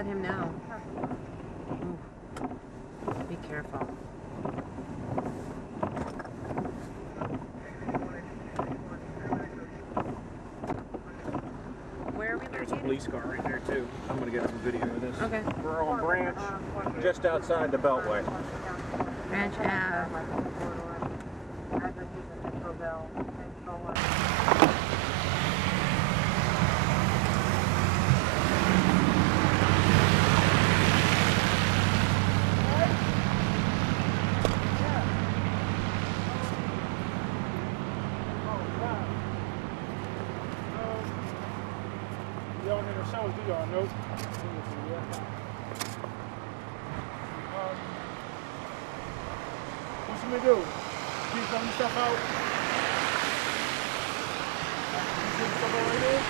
let him know. Ooh. Be careful. Where are we There's a located? police car right there too. I'm gonna get some video of this. Okay. We're on Branch, just outside the Beltway. Branch Ave. Y'all need no showers, do y'all? Nope. What should we do? Keep some of the stuff out? You see the stuff out right there?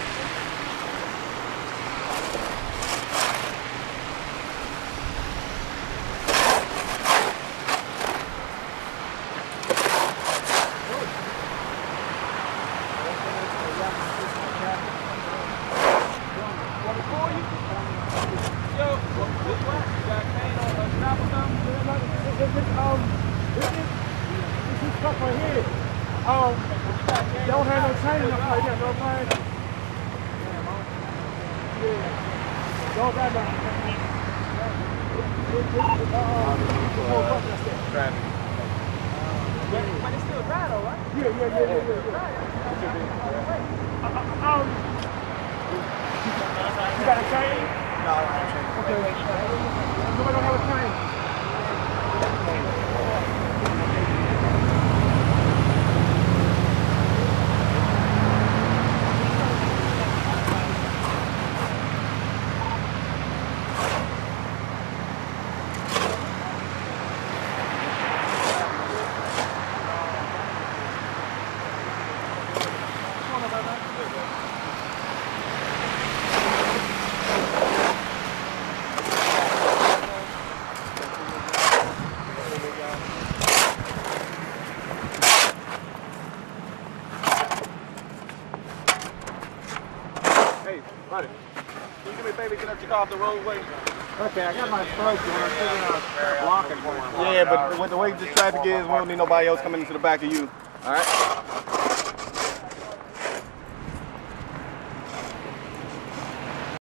This is stuff right here. Don't have no chain up right there, no man. Yeah. Don't got no. Traffic. But it's still dry though, right? Yeah. You got a chain? No, I don't have a chain. Okay. Nobody don't have a chain. Hey, buddy. Can you do me a favor? Get up your car off the roadway? Okay, I got my stroke going. I'm figuring out blocking for him. Yeah, but with the way the traffic is, we don't need nobody else coming into the back of you. All right?